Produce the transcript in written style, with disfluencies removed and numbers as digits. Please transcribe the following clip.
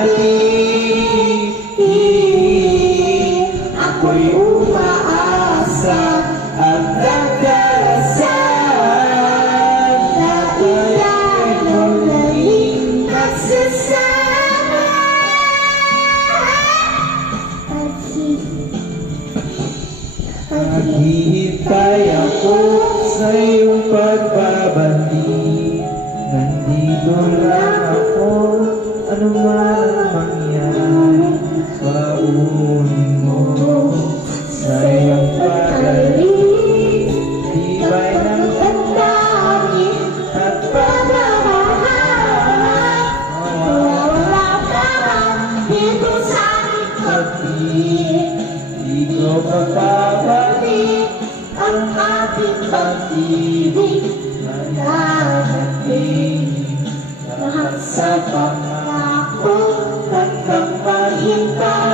pag-ibig. Ako'y umaasa at nagdarasal na ika'y muling magsasama. Naghihintay ako sa iyong pagbabalik. Nandito lang ako, ano man ang mangyari. Paunin mo sa iyong pagaling. Tibay ng damdamin at pagmamahal. Wala ka man dito sa aking pag-ibig. Di ko mapapalik ang ating pag-ibig. Mananatig lahat sa pangako hanggang maghintay.